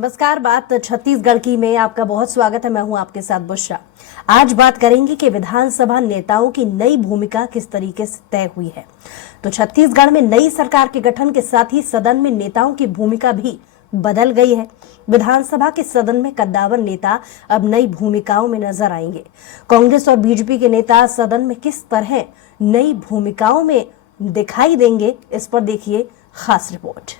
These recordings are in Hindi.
नमस्कार। बात छत्तीसगढ़ की में आपका बहुत स्वागत है। मैं हूं आपके साथ बुशरा। आज बात करेंगे कि विधानसभा नेताओं की नई भूमिका किस तरीके से तय हुई है। तो छत्तीसगढ़ में नई सरकार के गठन के साथ ही सदन में नेताओं की भूमिका भी बदल गई है। विधानसभा के सदन में कद्दावर नेता अब नई भूमिकाओं में नजर आएंगे। कांग्रेस और बीजेपी के नेता सदन में किस तरह नई भूमिकाओं में दिखाई देंगे, इस पर देखिए खास रिपोर्ट।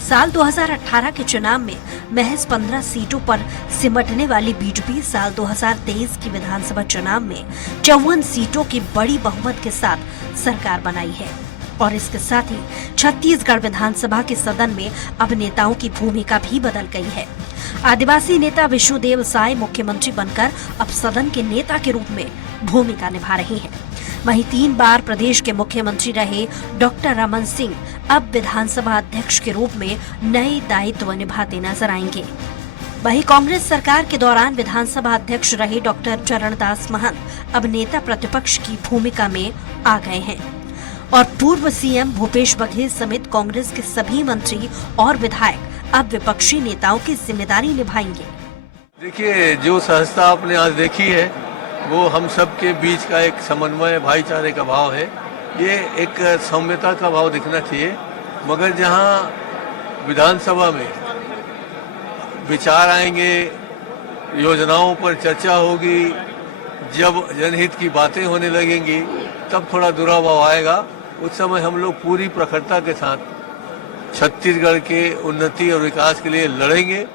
साल 2018 के चुनाव में महज 15 सीटों पर सिमटने वाली बीजेपी साल 2023 की विधानसभा चुनाव में 54 सीटों की बड़ी बहुमत के साथ सरकार बनाई है। और इसके साथ ही छत्तीसगढ़ विधानसभा के सदन में अब नेताओं की भूमिका भी बदल गई है। आदिवासी नेता विष्णुदेव साय मुख्यमंत्री बनकर अब सदन के नेता के रूप में भूमिका निभा रहे हैं। वहीं 3 बार प्रदेश के मुख्यमंत्री रहे डॉक्टर रमन सिंह अब विधानसभा अध्यक्ष के रूप में नए दायित्व निभाते नजर आएंगे। वहीं कांग्रेस सरकार के दौरान विधानसभा अध्यक्ष रहे डॉक्टर चरणदास महंत अब नेता प्रतिपक्ष की भूमिका में आ गए हैं और पूर्व सीएम भूपेश बघेल समेत कांग्रेस के सभी मंत्री और विधायक अब विपक्षी नेताओं की जिम्मेदारी निभाएंगे। देखिए, जो सहजता आपने आज देखी है वो हम सब के बीच का एक समन्वय, भाईचारे का भाव है। ये एक सौम्यता का भाव दिखना चाहिए। मगर जहाँ विधानसभा में विचार आएंगे, योजनाओं पर चर्चा होगी, जब जनहित की बातें होने लगेंगी, तब थोड़ा दुराभाव आएगा। उस समय हम लोग पूरी प्रखरता के साथ छत्तीसगढ़ के उन्नति और विकास के लिए लड़ेंगे।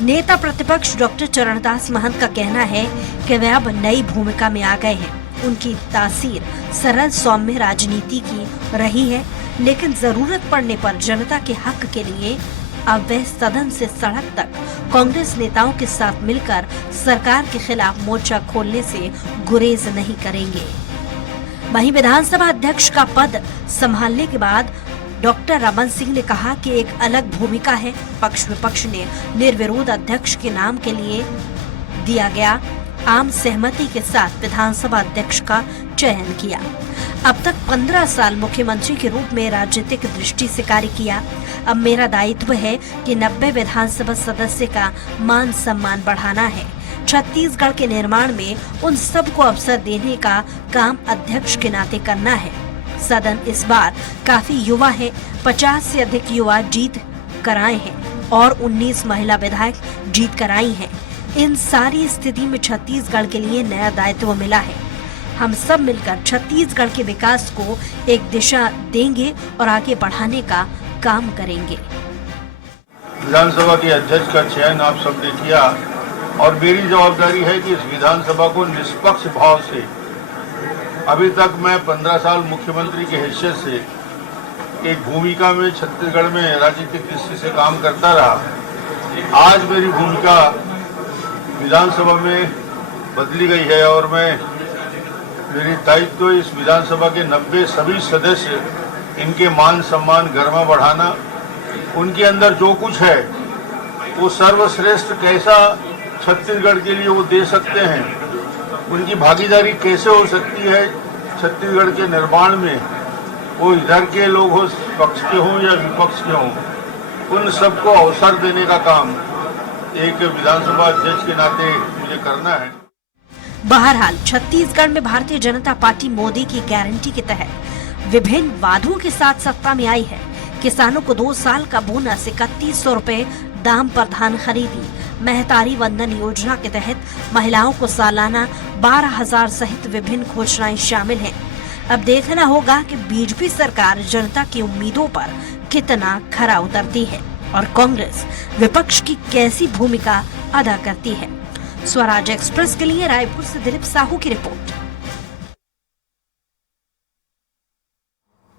नेता प्रतिपक्ष डॉक्टर चरणदास महंत का कहना है कि वे अब नई भूमिका में आ गए हैं। उनकी तासीर सरल सौम्य राजनीति की रही है, लेकिन जरूरत पड़ने पर जनता के हक के लिए अब वे सदन से सड़क तक कांग्रेस नेताओं के साथ मिलकर सरकार के खिलाफ मोर्चा खोलने से गुरेज नहीं करेंगे। वहीं विधानसभा अध्यक्ष का पद संभालने के बाद डॉक्टर रमन सिंह ने कहा कि एक अलग भूमिका है। पक्ष विपक्ष ने निर्विरोध अध्यक्ष के नाम के लिए दिया गया आम सहमति के साथ विधानसभा अध्यक्ष का चयन किया। अब तक 15 साल मुख्यमंत्री के रूप में राजनीतिक दृष्टि से कार्य किया। अब मेरा दायित्व है कि 90 विधानसभा सदस्य का मान सम्मान बढ़ाना है। छत्तीसगढ़ के निर्माण में उन सबको अवसर देने का काम अध्यक्ष के नाते करना है। सदन इस बार काफी युवा है, 50 से अधिक युवा जीत कर आए हैं और 19 महिला विधायक जीत कर आई हैं। इन सारी स्थिति में छत्तीसगढ़ के लिए नया दायित्व मिला है। हम सब मिलकर छत्तीसगढ़ के विकास को एक दिशा देंगे और आगे बढ़ाने का काम करेंगे। विधानसभा के अध्यक्ष का चयन आप सबने किया और मेरी जवाबदारी है कि इस विधानसभा को निष्पक्ष भाव से, अभी तक मैं 15 साल मुख्यमंत्री की हैसियत से एक भूमिका में छत्तीसगढ़ में राजनीतिक दृष्टि से काम करता रहा। आज मेरी भूमिका विधानसभा में बदली गई है और मेरी दायित्व इस विधानसभा के 90 सभी सदस्य, इनके मान सम्मान गरिमा बढ़ाना, उनके अंदर जो कुछ है वो सर्वश्रेष्ठ कैसा छत्तीसगढ़ के लिए वो दे सकते हैं, उनकी भागीदारी कैसे हो सकती है छत्तीसगढ़ के निर्माण में, वो इधर के लोग हो, पक्ष के हों या विपक्ष के हों, उन सबको अवसर देने का काम एक विधानसभा अध्यक्ष के नाते मुझे करना है। बहरहाल छत्तीसगढ़ में भारतीय जनता पार्टी मोदी की गारंटी के तहत विभिन्न वादों के साथ सत्ता में आई है। किसानों को 2 साल का बोनस, 3100 रुपए दाम पर धान खरीदी, महतारी वंदन योजना के तहत महिलाओं को सालाना 12,000 सहित विभिन्न घोषणाएं शामिल हैं। अब देखना होगा कि बीजेपी सरकार जनता की उम्मीदों पर कितना खरा उतरती है और कांग्रेस विपक्ष की कैसी भूमिका अदा करती है। स्वराज एक्सप्रेस के लिए रायपुर से दिलीप साहू की रिपोर्ट।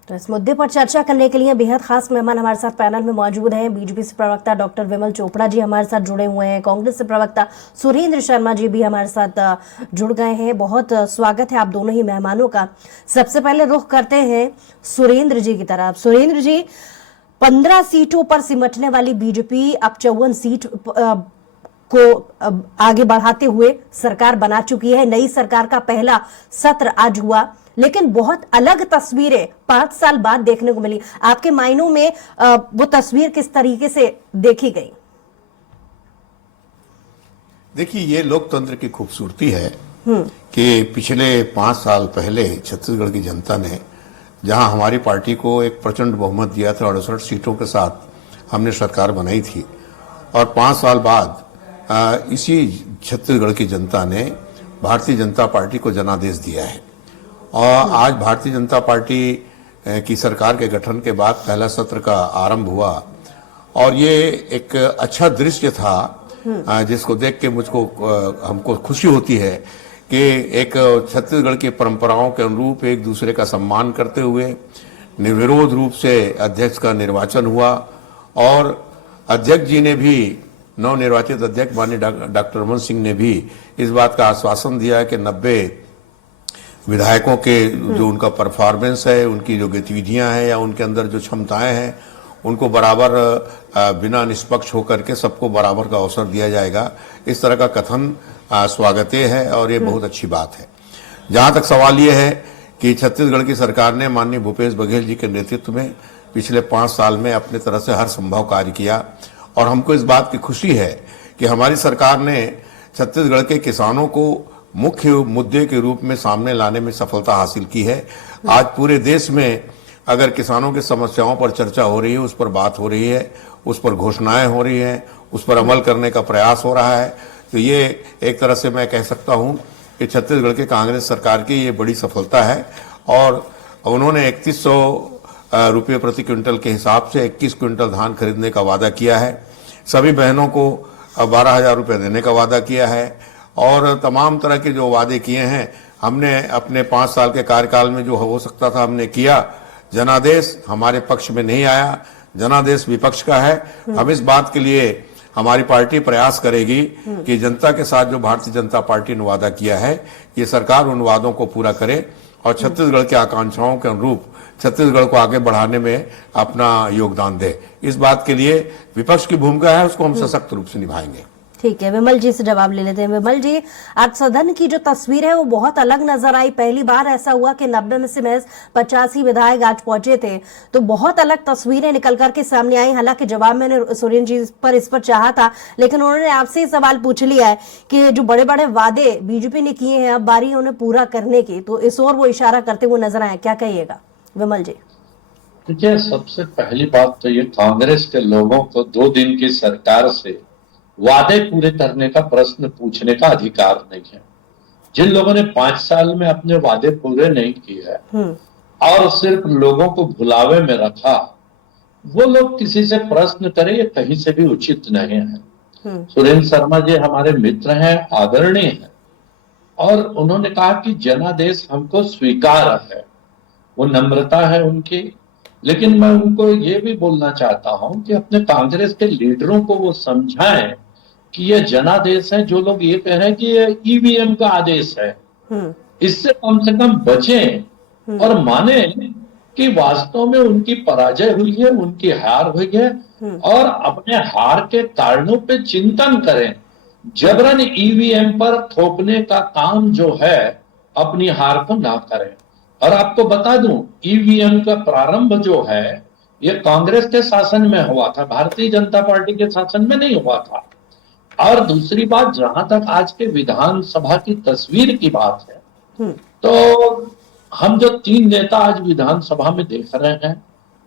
तो इस मुद्दे पर चर्चा करने के लिए बेहद खास मेहमान हमारे साथ पैनल में मौजूद हैं। बीजेपी से प्रवक्ता डॉक्टर विमल चोपड़ा जी हमारे साथ जुड़े हुए हैं। कांग्रेस से प्रवक्ता सुरेंद्र शर्मा जी भी हमारे साथ जुड़ गए हैं। बहुत स्वागत है आप दोनों ही मेहमानों का। सबसे पहले रुख करते हैं सुरेंद्र जी की तरफ। सुरेंद्र जी, 15 सीटों पर सिमटने वाली बीजेपी अब 54 सीट को आगे बढ़ाते हुए सरकार बना चुकी है। नई सरकार का पहला सत्र आज हुआ, लेकिन बहुत अलग तस्वीरें 5 साल बाद देखने को मिली। आपके मायनों में वो तस्वीर किस तरीके से देखी गई? देखिए, ये लोकतंत्र की खूबसूरती है कि पिछले 5 साल पहले छत्तीसगढ़ की जनता ने, जहां हमारी पार्टी को एक प्रचंड बहुमत दिया था, 68 सीटों के साथ हमने सरकार बनाई थी, और 5 साल बाद इसी छत्तीसगढ़ की जनता ने भारतीय जनता पार्टी को जनादेश दिया है। और आज भारतीय जनता पार्टी की सरकार के गठन के बाद पहला सत्र का आरंभ हुआ, और ये एक अच्छा दृश्य था जिसको देख के हमको खुशी होती है कि एक छत्तीसगढ़ की परंपराओं के अनुरूप एक दूसरे का सम्मान करते हुए निर्विरोध रूप से अध्यक्ष का निर्वाचन हुआ, और अध्यक्ष जी ने भी, नवनिर्वाचित अध्यक्ष माननीय डॉक्टर रमन सिंह ने भी इस बात का आश्वासन दिया कि 90 विधायकों के जो उनका परफॉर्मेंस है, उनकी जो गतिविधियां हैं या उनके अंदर जो क्षमताएं हैं, उनको बराबर बिना निष्पक्ष होकर के सबको बराबर का अवसर दिया जाएगा। इस तरह का कथन स्वागतीय है और ये बहुत अच्छी बात है। जहां तक सवाल ये है कि छत्तीसगढ़ की सरकार ने माननीय भूपेश बघेल जी के नेतृत्व में पिछले 5 साल में अपने तरह से हर संभव कार्य किया, और हमको इस बात की खुशी है कि हमारी सरकार ने छत्तीसगढ़ के किसानों को मुख्य मुद्दे के रूप में सामने लाने में सफलता हासिल की है। आज पूरे देश में अगर किसानों की समस्याओं पर चर्चा हो रही है, उस पर बात हो रही है, उस पर घोषणाएं हो रही हैं, उस पर अमल करने का प्रयास हो रहा है, तो ये एक तरह से मैं कह सकता हूं कि छत्तीसगढ़ के कांग्रेस सरकार की ये बड़ी सफलता है। और उन्होंने 3100 रुपये प्रति क्विंटल के हिसाब से 21 क्विंटल धान खरीदने का वादा किया है। सभी बहनों को 12,000 रुपये देने का वादा किया है, और तमाम तरह के जो वादे किए हैं हमने अपने 5 साल के कार्यकाल में जो हो सकता था हमने किया। जनादेश हमारे पक्ष में नहीं आया, जनादेश विपक्ष का है। हम इस बात के लिए हमारी पार्टी प्रयास करेगी कि जनता के साथ जो भारतीय जनता पार्टी ने वादा किया है, ये सरकार उन वादों को पूरा करे और छत्तीसगढ़ की आकांक्षाओं के अनुरूप छत्तीसगढ़ को आगे बढ़ाने में अपना योगदान दे। इस बात के लिए विपक्ष की भूमिका है, उसको हम सशक्त रूप से निभाएंगे। ठीक है, विमल जी से जवाब ले लेते हैं। विमल जी, आज सदन की जो तस्वीर है वो बहुत अलग नजर आई। पहली बार ऐसा हुआ कि 90 में से महज 50 ही विधायक आज पहुंचे थे, तो बहुत अलग तस्वीरें निकल करके सामने आई। हालांकि जवाब मैंने सुरेंद्र जी पर इस पर चाहा था, लेकिन उन्होंने आपसे ही सवाल पूछ लिया है कि जो बड़े बड़े वादे बीजेपी ने किए हैं, अब बारी उन्हें पूरा करने की, तो इस ओर वो इशारा करते हुए नजर आए। क्या कहिएगा विमल जी? देखिए, सबसे पहली बात तो ये, कांग्रेस के लोगों को 2 दिन की सरकार से वादे पूरे करने का प्रश्न पूछने का अधिकार नहीं है। जिन लोगों ने 5 साल में अपने वादे पूरे नहीं किए और सिर्फ लोगों को भुलावे में रखा, वो लोग किसी से प्रश्न करें, ये कहीं से भी उचित नहीं है। सुरेंद्र शर्मा जी हमारे मित्र हैं, आदरणीय हैं, और उन्होंने कहा कि जनादेश हमको स्वीकार है, वो नम्रता है उनकी। लेकिन मैं उनको ये भी बोलना चाहता हूं कि अपने कांग्रेस के लीडरों को वो समझाएं कि ये जनादेश है। जो लोग ये कह रहे हैं कि ये ईवीएम का आदेश है, इससे कम से कम बचें और माने कि वास्तव में उनकी पराजय हुई है, उनकी हार हुई है, और अपने हार के कारणों पे चिंतन करें। जबरन ईवीएम पर थोपने का काम जो है, अपनी हार को ना करें। और आपको बता दूं, ईवीएम का प्रारंभ जो है ये कांग्रेस के शासन में हुआ था, भारतीय जनता पार्टी के शासन में नहीं हुआ था। और दूसरी बात, जहां तक आज के विधानसभा की तस्वीर की बात है, तो हम जो 3 नेता आज विधानसभा में देख रहे हैं,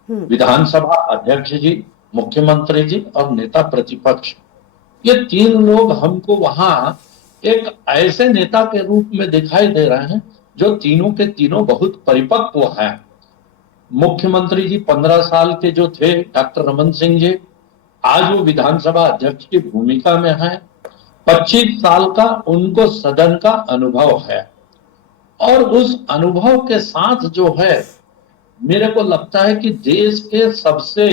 विधानसभा अध्यक्ष जी, मुख्यमंत्री जी और नेता प्रतिपक्ष, ये 3 लोग हमको वहां एक ऐसे नेता के रूप में दिखाई दे रहे हैं जो तीनों के तीनों बहुत परिपक्व हैं। मुख्यमंत्री जी 15 साल के जो थे, डॉक्टर रमन सिंह जी, आज वो विधानसभा अध्यक्ष की भूमिका में है। 25 साल का उनको सदन का अनुभव है, और उस अनुभव के साथ जो है, मेरे को लगता है कि देश के सबसे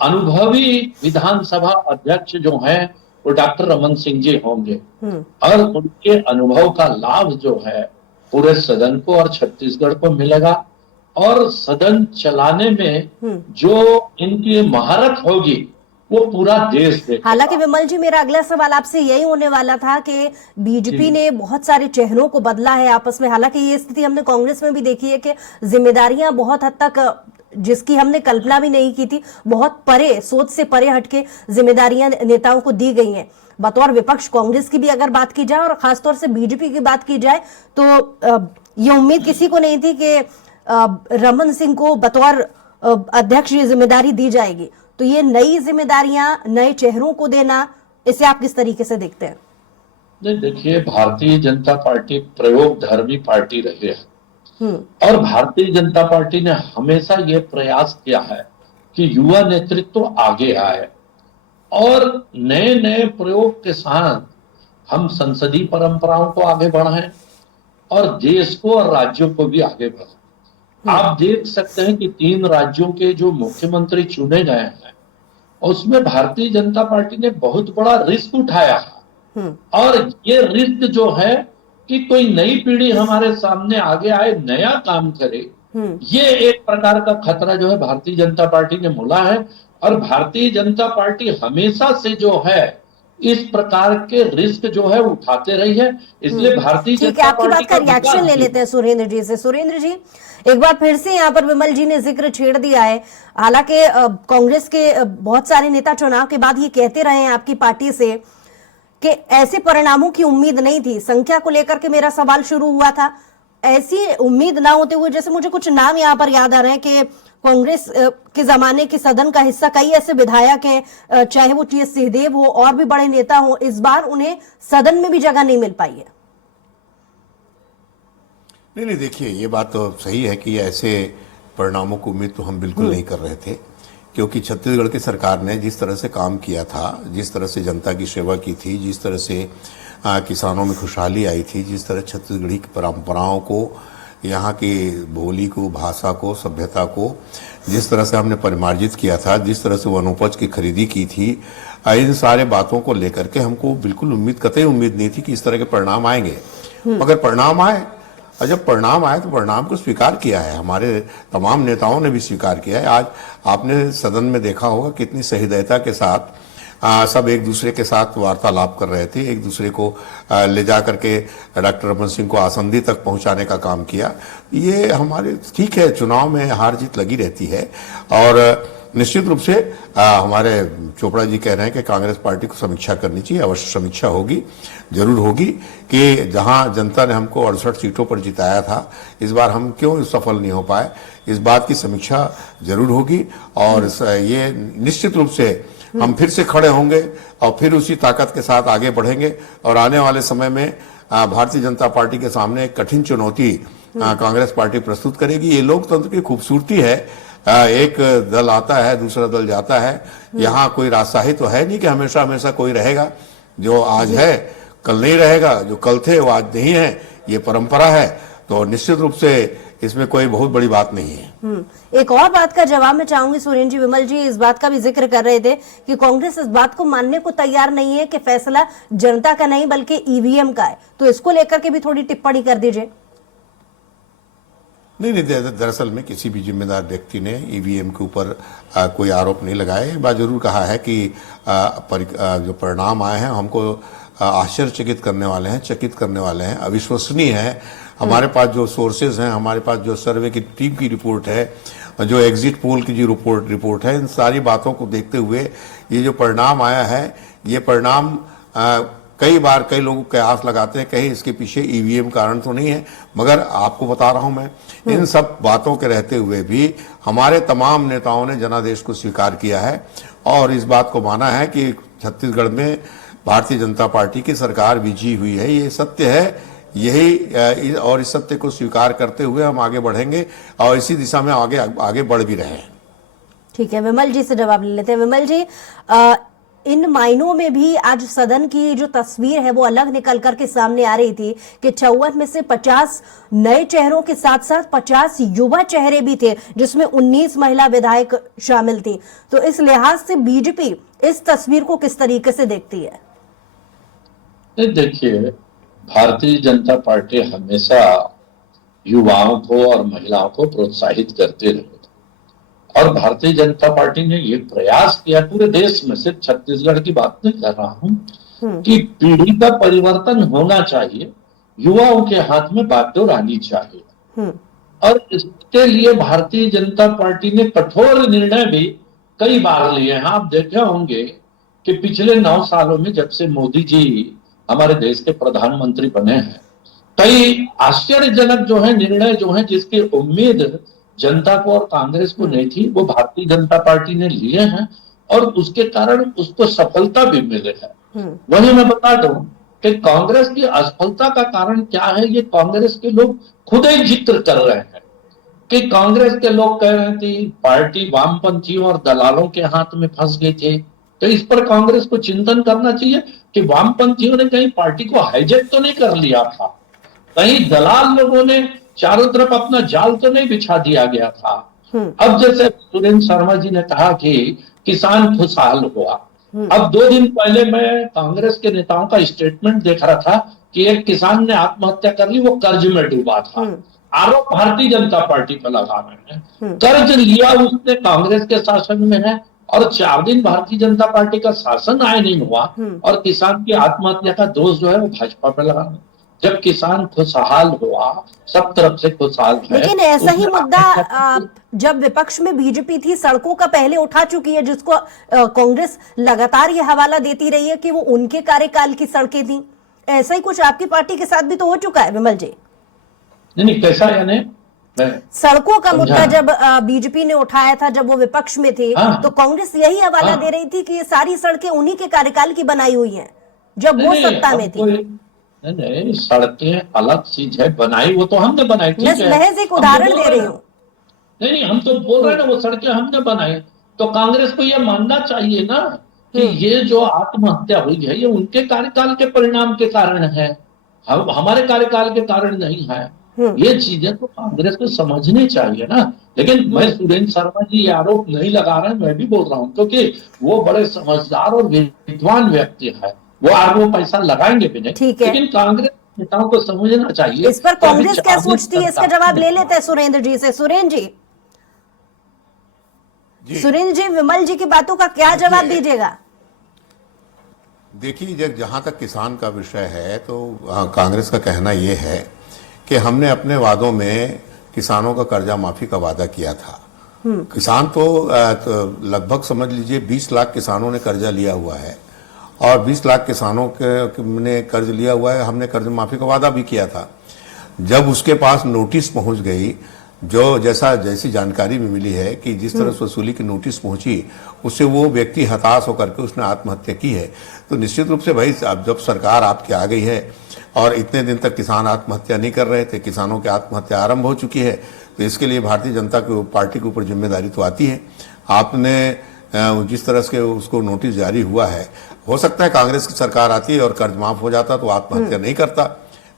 अनुभवी विधानसभा अध्यक्ष जो हैं वो डॉक्टर रमन सिंह जी होंगे। और उनके अनुभव का लाभ जो है पूरे सदन को और छत्तीसगढ़ को मिलेगा, और सदन चलाने में जो इनकी महारत होगी वो पूरा देश देखेगा। हालांकि विमल जी, मेरा अगला सवाल आपसे यही होने वाला था कि बीजेपी ने बहुत सारे चेहरों को बदला है आपस में। हालांकि ये स्थिति हमने कांग्रेस में भी देखी है कि जिम्मेदारियां बहुत हद तक, जिसकी हमने कल्पना भी नहीं की थी, बहुत परे, सोच से परे हटके जिम्मेदारियां नेताओं को दी गई हैं। बतौर विपक्ष कांग्रेस की भी अगर बात की जाए और खासतौर से बीजेपी की बात की जाए तो ये उम्मीद किसी को नहीं थी कि रमन सिंह को बतौर अध्यक्ष ये जिम्मेदारी दी जाएगी। तो ये नई जिम्मेदारियां नए चेहरों को देना, इसे आप किस तरीके से देखते हैं? नहीं, देखिए, भारतीय जनता पार्टी प्रयोग धर्मी पार्टी रही है और भारतीय जनता पार्टी ने हमेशा ये प्रयास किया है कि युवा नेतृत्व आगे आए और नए नए प्रयोग के साथ हम संसदीय परंपराओं को आगे बढ़ाएं और देश को और राज्यों को भी आगे बढ़ाएं। आप देख सकते हैं कि 3 राज्यों के जो मुख्यमंत्री चुने गए हैं उसमें भारतीय जनता पार्टी ने बहुत बड़ा रिस्क उठाया है और ये रिस्क जो है कि कोई नई पीढ़ी हमारे सामने आगे आए, नया काम करे, ये एक प्रकार का खतरा जो है भारतीय जनता पार्टी ने मोला है। और भारतीय जनता पार्टी हमेशा से जो है इस प्रकार के रिस्क जो है उठाते रही है, इसलिए भारतीय ठीक है, जनता आपकी पार्टी बात का रिएक्शन ले लेते हैं सुरेंद्र जी से। सुरेंद्र जी, एक बार फिर से यहाँ पर विमल जी ने जिक्र छेड़ दिया है। हालांकि कांग्रेस के बहुत सारे नेता चुनाव के बाद ये कहते रहे हैं आपकी पार्टी से कि ऐसे परिणामों की उम्मीद नहीं थी। संख्या को लेकर के मेरा सवाल शुरू हुआ था, ऐसी उम्मीद ना होते हुए, जैसे मुझे कुछ नाम यहाँ पर याद आ रहे हैं कि कांग्रेस के जमाने के सदन का हिस्सा कई ऐसे विधायक हैं, चाहे वो टी एस सिंहदेव हो और भी बड़े नेता हो, इस बार उन्हें सदन में भी जगह नहीं मिल पाई है। नहीं, देखिए, ये बात तो सही है कि ऐसे परिणामों की उम्मीद तो हम बिल्कुल नहीं कर रहे थे, क्योंकि छत्तीसगढ़ की सरकार ने जिस तरह से काम किया था, जिस तरह से जनता की सेवा की थी, जिस तरह से किसानों में खुशहाली आई थी, जिस तरह छत्तीसगढ़ी की परंपराओं को, यहाँ की बोली को, भाषा को, सभ्यता को जिस तरह से हमने परिमार्जित किया था, जिस तरह से वनोपज की खरीदी की थी, इन सारे बातों को लेकर के हमको बिल्कुल कतई उम्मीद नहीं थी कि इस तरह के परिणाम आएंगे। मगर परिणाम आए, और जब परिणाम आए तो परिणाम को स्वीकार किया है, हमारे तमाम नेताओं ने भी स्वीकार किया है। आज आपने सदन में देखा होगा कितनी सहृदयता के साथ सब एक दूसरे के साथ वार्तालाप कर रहे थे, एक दूसरे को ले जा करके डॉक्टर रमन सिंह को आसंदी तक पहुंचाने का काम किया। ये हमारे, ठीक है, चुनाव में हार जीत लगी रहती है और निश्चित रूप से हमारे चोपड़ा जी कह रहे हैं कि कांग्रेस पार्टी को समीक्षा करनी चाहिए। अवश्य समीक्षा होगी, जरूर होगी कि जहां जनता ने हमको 68 सीटों पर जिताया था, इस बार हम क्यों सफल नहीं हो पाए, इस बात की समीक्षा जरूर होगी। और ये निश्चित रूप से हम फिर से खड़े होंगे और फिर उसी ताकत के साथ आगे बढ़ेंगे और आने वाले समय में भारतीय जनता पार्टी के सामने एक कठिन चुनौती कांग्रेस पार्टी प्रस्तुत करेगी। ये लोकतंत्र की खूबसूरती है, एक दल आता है, दूसरा दल जाता है। यहाँ कोई राजशाही तो है नहीं कि हमेशा हमेशा कोई रहेगा। जो आज है कल नहीं रहेगा, जो कल थे वो आज नहीं है, ये परंपरा है। तो निश्चित रूप से इसमें कोई बहुत बड़ी बात नहीं है। एक और बात का जवाब मैं चाहूंगी सुरेंद्र जी। विमल जी इस बात का भी जिक्र कर रहे थे कि कांग्रेस इस बात को मानने को तैयार नहीं है कि फैसला जनता का नहीं बल्कि ईवीएम का है, तो इसको लेकर के भी थोड़ी टिप्पणी कर दीजिए। नहीं, दरअसल में किसी भी जिम्मेदार व्यक्ति ने ईवीएम के ऊपर कोई आरोप नहीं लगाया। एक बात जरूर कहा है कि जो परिणाम आए हैं हमको आश्चर्यचकित करने वाले हैं, चकित करने वाले हैं, अविश्वसनीय है। हमारे पास जो सोर्सेज हैं, हमारे पास जो सर्वे की टीम की रिपोर्ट है, जो एग्जिट पोल की जो रिपोर्ट है, इन सारी बातों को देखते हुए ये जो परिणाम आया है, ये परिणाम कई बार कई लोग कयास लगाते हैं कहीं इसके पीछे ईवीएम कारण तो नहीं है, मगर आपको बता रहा हूं मैं, इन सब बातों के रहते हुए भी हमारे तमाम नेताओं ने जनादेश को स्वीकार किया है और इस बात को माना है कि छत्तीसगढ़ में भारतीय जनता पार्टी की सरकार विजयी हुई है। ये सत्य है, यही, और इस सत्य को स्वीकार करते हुए हम आगे बढ़ेंगे और इसी दिशा में आगे बढ़ भी रहे हैं। ठीक है, विमल जी से जवाब ले लेते हैं। विमल जी, इन मायनों में भी आज सदन की जो तस्वीर है वो अलग निकल करके सामने आ रही थी कि 54 में से 50 नए चेहरों के साथ साथ 50 युवा चेहरे भी थे, जिसमें 19 महिला विधायक शामिल थी। तो इस लिहाज से बीजेपी इस तस्वीर को किस तरीके से देखती है? देखिए, भारतीय जनता पार्टी हमेशा युवाओं को और महिलाओं को प्रोत्साहित करते रहे। और भारतीय जनता पार्टी ने ये प्रयास किया पूरे देश में, सिर्फ छत्तीसगढ़ की बात नहीं कर रहा हूं, कि पीढ़ी का परिवर्तन होना चाहिए, युवाओं के हाथ में बागडोर आनी चाहिए। और इसके लिए भारतीय जनता पार्टी ने कठोर निर्णय भी कई बार लिए हैं। आप देखे होंगे कि पिछले 9 सालों में जब से मोदी जी हमारे देश के प्रधानमंत्री बने हैं, कई आश्चर्यजनक जो है निर्णय जो है जिसकी उम्मीद जनता को और कांग्रेस को नहीं थी, वो भारतीय जनता पार्टी ने लिए हैं और उसके कारण उसको सफलता भी मिले है। वही मैं बता दूं कि कांग्रेस की असफलता का कारण क्या है, ये कांग्रेस के लोग खुद ही जिक्र कर रहे हैं कि कांग्रेस के लोग कह रहे थे पार्टी वामपंथियों और दलालों के हाथ में फंस गए थे। तो इस पर कांग्रेस को चिंतन करना चाहिए कि वामपंथियों ने कहीं पार्टी को हाईजैक तो नहीं कर लिया था, कहीं दलाल लोगों ने चारों तरफ अपना जाल तो नहीं बिछा दिया गया था। अब जैसे सुरेंद्र शर्मा जी ने कहा कि किसान खुशहाल हुआ, अब 2 दिन पहले मैं कांग्रेस के नेताओं का स्टेटमेंट देख रहा था कि एक किसान ने आत्महत्या कर ली, वो कर्ज में डूबा था। आरोप भारतीय जनता पार्टी पर लगा रहे हैं, कर्ज लिया उसने कांग्रेस के शासन में है और 4 दिन भारतीय जनता पार्टी का शासन आय नहीं हुआ और किसान की आत्महत्या का दोष जो है वो भाजपा पे लगा रहे हैं। जब किसान खुशहाल हुआ, सब तरफ से खुशहाल है। लेकिन ऐसा ही मुद्दा जब विपक्ष में बीजेपी थी, सड़कों का पहले उठा चुकी है, जिसको कांग्रेस लगातार ये हवाला देती रही है कि वो उनके कार्यकाल की सड़कें थी। ऐसा ही कुछ आपकी पार्टी के साथ भी तो हो चुका है विमल जी। नहीं, कैसा यानी सड़कों का मुद्दा जब बीजेपी ने उठाया था, जब वो विपक्ष में थे, तो कांग्रेस यही हवाला दे रही थी कि ये सारी सड़कें उन्हीं के कार्यकाल की बनाई हुई हैं जब वो सत्ता में थी। नहीं, सड़कें अलग चीज है, बनाई वो तो हमने बनाई, ठीक है, महज एक उदाहरण दे रही हूँ। नहीं, हम तो बोल रहे हैं ना वो सड़कें हमने बनाई। तो कांग्रेस को ये मानना चाहिए ना कि ये जो आत्महत्या हुई है ये उनके कार्यकाल के परिणाम के कारण है, हमारे कार्यकाल के कारण नहीं है। ये चीजें तो कांग्रेस को समझनी चाहिए ना। लेकिन मैं सुरेंद्र शर्मा जी ये आरोप नहीं लगा रहे हैं, मैं भी बोल रहा हूँ क्योंकि वो बड़े समझदार और विद्वान व्यक्ति है, वो पैसा लगाएंगे भी नहीं। लेकिन कांग्रेस नेताओं को समझना चाहिए। इस पर कांग्रेस क्या सोचती है, इसका जवाब ले लेते हैं सुरेंद्र जी से। सुरेंद्र जी, विमल जी की बातों का क्या जवाब दीजिएगा? देखिए, जहां तक किसान का विषय है तो कांग्रेस का कहना यह है कि हमने अपने वादों में किसानों का कर्जा माफी का वादा किया था। किसान तो लगभग समझ लीजिए 20 लाख किसानों ने कर्जा लिया हुआ है और 20 लाख किसानों ने कर्ज लिया हुआ है। हमने कर्ज माफी का वादा भी किया था। जब उसके पास नोटिस पहुंच गई, जो जैसी जानकारी में मिली है कि जिस तरह से वसूली की नोटिस पहुंची, उससे वो व्यक्ति हताश होकर के उसने आत्महत्या की है। तो निश्चित रूप से भाई, अब जब सरकार आपकी आ गई है और इतने दिन तक किसान आत्महत्या नहीं कर रहे थे, किसानों की आत्महत्या आरंभ हो चुकी है, तो इसके लिए भारतीय जनता पार्टी के ऊपर जिम्मेदारी तो आती है। आपने जिस तरह से उसको नोटिस जारी हुआ है, हो सकता है कांग्रेस की सरकार आती है और कर्ज माफ हो जाता तो आत्महत्या नहीं करता।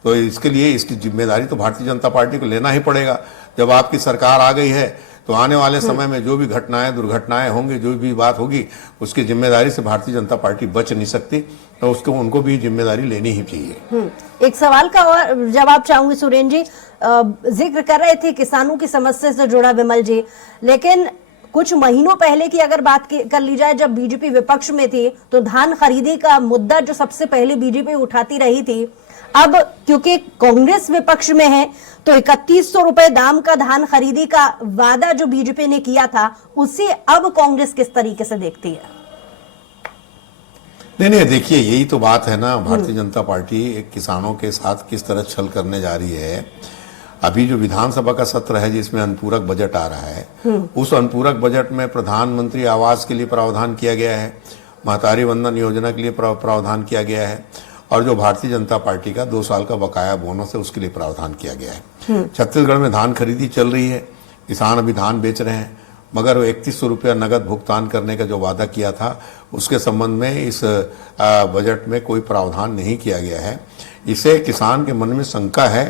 तो इसके लिए इसकी जिम्मेदारी तो भारतीय जनता पार्टी को लेना ही पड़ेगा। जब आपकी सरकार आ गई है तो आने वाले समय में जो भी घटनाएं दुर्घटनाएं होंगी, जो भी बात होगी, उसकी जिम्मेदारी से भारतीय जनता पार्टी बच नहीं सकती, तो उनको भी जिम्मेदारी लेनी ही चाहिए। एक सवाल का और जवाब चाहूंगी सुरेंद्र जी। जिक्र कर रहे थे किसानों की समस्या से जुड़ा विमल जी, लेकिन कुछ महीनों पहले की अगर बात कर ली जाए, जब बीजेपी विपक्ष में थी, तो धान खरीदी का मुद्दा जो सबसे पहले बीजेपी उठाती रही थी, अब क्योंकि कांग्रेस विपक्ष में है तो 3100 रुपए दाम का धान खरीदी का वादा जो बीजेपी ने किया था, उसे अब कांग्रेस किस तरीके से देखती है? नहीं, देखिए, यही तो बात है ना। भारतीय जनता पार्टी एक किसानों के साथ किस तरह छल करने जा रही है। अभी जो विधानसभा का सत्र है जिसमें अनुपूरक बजट आ रहा है, उस अनुपूरक बजट में प्रधानमंत्री आवास के लिए प्रावधान किया गया है, महतारी वंदन योजना के लिए प्रावधान किया गया है, और जो भारतीय जनता पार्टी का 2 साल का बकाया बोनस है उसके लिए प्रावधान किया गया है। छत्तीसगढ़ में धान खरीदी चल रही है, किसान अभी धान बेच रहे हैं, मगर वो 3100 रुपया नगद भुगतान करने का जो वादा किया था उसके संबंध में इस बजट में कोई प्रावधान नहीं किया गया है। इससे किसान के मन में शंका है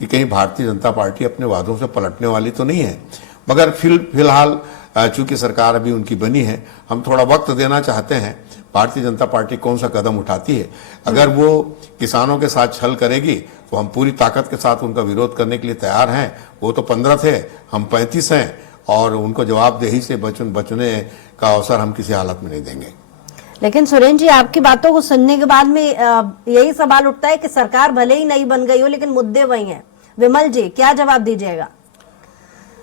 कि कहीं भारतीय जनता पार्टी अपने वादों से पलटने वाली तो नहीं है। मगर फिलहाल चूंकि सरकार अभी उनकी बनी है, हम थोड़ा वक्त देना चाहते हैं भारतीय जनता पार्टी कौन सा कदम उठाती है। अगर वो किसानों के साथ छल करेगी तो हम पूरी ताकत के साथ उनका विरोध करने के लिए तैयार हैं। वो तो 15 थे, हम 35 हैं, और उनको जवाबदेही से बचने का अवसर हम किसी हालत में नहीं देंगे। लेकिन सुरेंद्र जी, आपकी बातों को सुनने के बाद में यही सवाल उठता है कि सरकार भले ही नहीं बन गई हो लेकिन मुद्दे वही हैं। विमल जी, क्या जवाब दीजिएगा?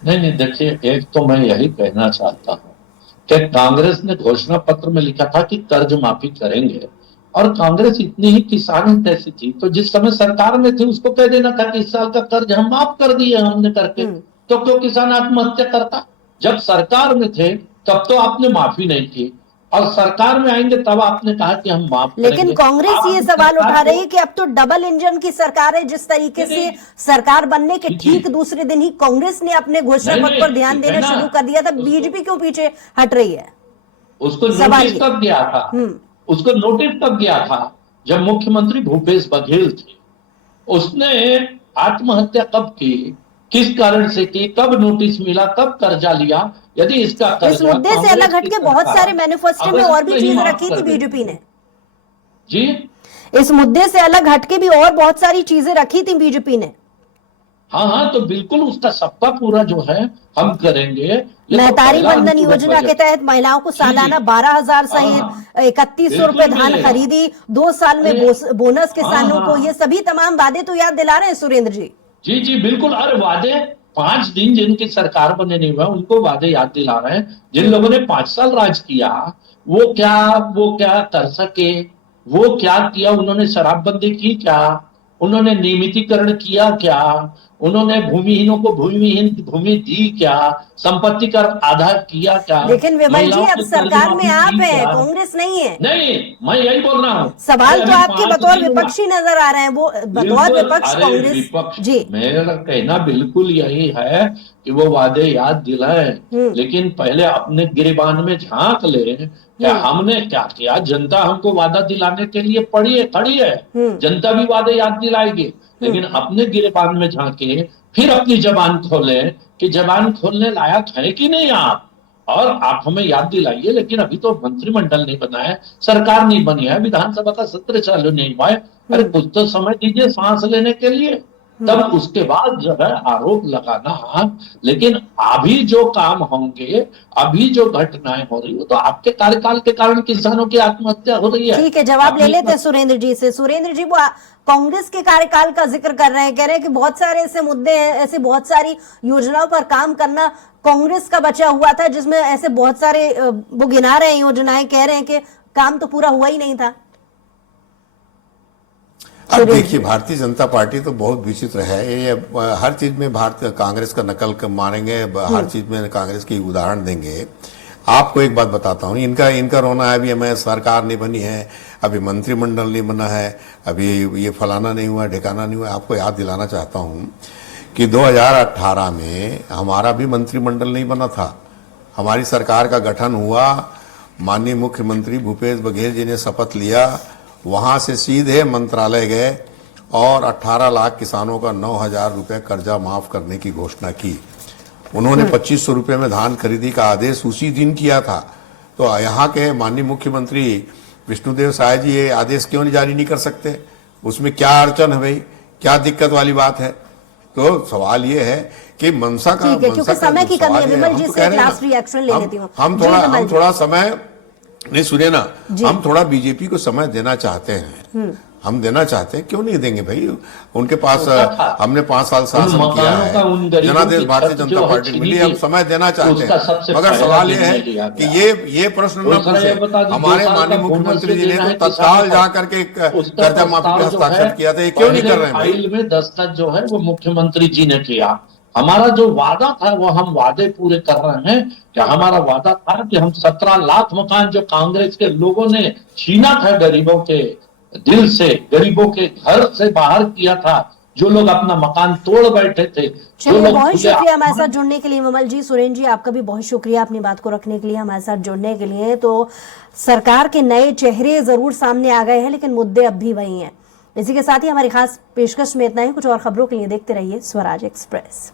नहीं, देखिए, एक तो मैं यही कहना चाहता हूँ कि कांग्रेस ने घोषणा पत्र में लिखा था कि कर्ज माफी करेंगे, और कांग्रेस इतनी ही किसान कैसी थी, तो जिस समय सरकार में थी उसको कह देना था कि इस साल का कर्ज हम माफ कर दिए हमने करके, तो क्यों किसान आत्महत्या करता? जब सरकार में थे तब तो आपने माफी नहीं की, और सरकार में आएंगे तब आपने कहा कि हम माफ करेंगे। लेकिन कांग्रेस ये सवाल उठा रही है कि अब तो डबल इंजन की सरकार है। जिस तरीके से सरकार बनने के ठीक दूसरे दिन ही कांग्रेस ने अपने घोषणा पत्र पर ध्यान देना शुरू कर दिया था, बीजेपी क्यों पीछे हट रही है? उसको नोटिस कब गया था? उसको नोटिस कब गया था? जब मुख्यमंत्री भूपेश बघेल थे। उसने आत्महत्या कब की, किस कारण से की, कब नोटिस मिला, कब कर्जा लिया? यदि इसका इस मुद्दे से अलग हटके बहुत सारे मैनिफेस्टो में और भी चीजें रखी थी बीजेपी ने जी। इस मुद्दे से अलग हटके भी और बहुत सारी चीजें रखी थी बीजेपी ने। हाँ, तो बिल्कुल उसका सबका पूरा जो है हम करेंगे। महतारी बंधन योजना के तहत महिलाओं को सालाना 12,000 सहित 3100 रुपए धान खरीदी, 2 साल में बोनस किसानों को, ये सभी तमाम वादे तो याद दिला रहे हैं सुरेंद्र जी। जी बिल्कुल। अरे वादे 5 दिन जिनकी सरकार बने नहीं हुआ उनको वादे याद दिला रहे हैं। जिन लोगों ने 5 साल राज किया वो क्या कर सके, वो क्या किया? उन्होंने शराबबंदी की क्या? उन्होंने नियमितीकरण किया क्या? उन्होंने भूमिहीनों को भूमि दी क्या? संपत्ति कर आधा किया क्या? लेकिन विमल जी, अब सरकार में आप हैं, कांग्रेस नहीं है। नहीं, मैं यही बोल रहा हूँ। सवाल तो आपके बतौर विपक्षी नजर आ रहे हैं, वो बतौर विपक्ष कांग्रेस जी। मेरा कहना बिल्कुल यही है कि वो वादे याद दिलाए, लेकिन पहले अपने गिरेबान में झांक ले कि हमने क्या किया। जनता हमको वादा दिलाने के लिए खड़ी है। जनता भी वादे याद दिलाएगी, लेकिन अपने गिरेबान में झांके, फिर अपनी जबान खोले कि जबान खोलने लायक है कि नहीं आप, और आप हमें याद दिलाइए। लेकिन अभी तो मंत्रिमंडल नहीं बना है, सरकार नहीं बनी है, विधानसभा का सत्र चालू नहीं हुआ है। अरे कुछ तो समय दीजिए सांस लेने के लिए, तब उसके बाद जो है आरोप लगाना। लेकिन अभी जो काम होंगे, अभी जो घटनाएं हो रही है, तो आपके कार्यकाल के कारण किसानों की आत्महत्या हो रही है। ठीक है, जवाब ले लेते हैं सुरेंद्र जी से। सुरेंद्र जी, वो कांग्रेस के कार्यकाल का जिक्र कर रहे हैं, कह रहे हैं कि बहुत सारे ऐसे मुद्दे हैं, ऐसे बहुत सारी योजनाओं पर काम करना कांग्रेस का बचा हुआ था, जिसमें ऐसे बहुत सारे वो गिना रहे हैं योजनाएं, कह रहे हैं कि काम तो पूरा हुआ ही नहीं था। अब देखिए, भारतीय जनता पार्टी तो बहुत विचित्र है। ये हर चीज में भारतीय कांग्रेस का नकल मारेंगे, हर चीज में कांग्रेस की उदाहरण देंगे। आपको एक बात बताता हूँ, इनका रोना है अभी हमें सरकार नहीं बनी है, अभी मंत्रिमंडल नहीं बना है, अभी ये फलाना नहीं हुआ, ढिकाना नहीं हुआ। आपको याद दिलाना चाहता हूँ कि 2018 में हमारा भी मंत्रिमंडल नहीं बना था। हमारी सरकार का गठन हुआ, माननीय मुख्यमंत्री भूपेश बघेल जी ने शपथ लिया, वहां से सीधे मंत्रालय गए और 18 लाख किसानों का 9,000 रुपए कर्जा माफ करने की घोषणा की। उन्होंने 2,500 रुपए में धान खरीदी का आदेश उसी दिन किया था। तो यहाँ के माननीय मुख्यमंत्री विष्णुदेव साय जी ये आदेश क्यों जारी नहीं कर सकते? उसमें क्या अड़चन है भाई, क्या दिक्कत वाली बात है? तो सवाल ये है कि मनसा का, क्योंकि समय की कमी है। विमल जी से लास्ट रिएक्शन ले लेती हूं। हम थोड़ा समय नहीं, सुनिए ना, हम थोड़ा बीजेपी को समय देना चाहते हैं, हम देना चाहते हैं, क्यों नहीं देंगे भाई? उनके पास हमने 5 साल शासन किया है, जनादेश भारतीय जनता पार्टी मिली, हम समय देना चाहते हैं। मगर सवाल ये है कि ये प्रश्न न पूछे। हमारे माननीय मुख्यमंत्री जी ने तो तत्काल जा करके कर्जा माफी पे हस्ताक्षर किया था, ये क्यों नहीं कर रहे हैं? फाइल में दस्तखत जो है वो मुख्यमंत्री जी ने किया। हमारा जो वादा था वो हम वादे पूरे कर रहे हैं। क्या हमारा वादा था कि हम 17 लाख मकान जो कांग्रेस के लोगों ने छीना था गरीबों के दिल से, गरीबों के घर से बाहर किया था, जो लोग अपना मकान तोड़ बैठे थे। चलिए, बहुत शुक्रिया हमारे साथ जुड़ने के लिए विमल जी। सुरेंद्र जी, आपका भी बहुत शुक्रिया अपनी बात को रखने के लिए, हमारे साथ जुड़ने के लिए। तो सरकार के नए चेहरे जरूर सामने आ गए हैं, लेकिन मुद्दे अब भी वही हैं। इसी के साथ ही हमारी खास पेशकश में इतना ही। कुछ और खबरों के लिए देखते रहिए स्वराज एक्सप्रेस।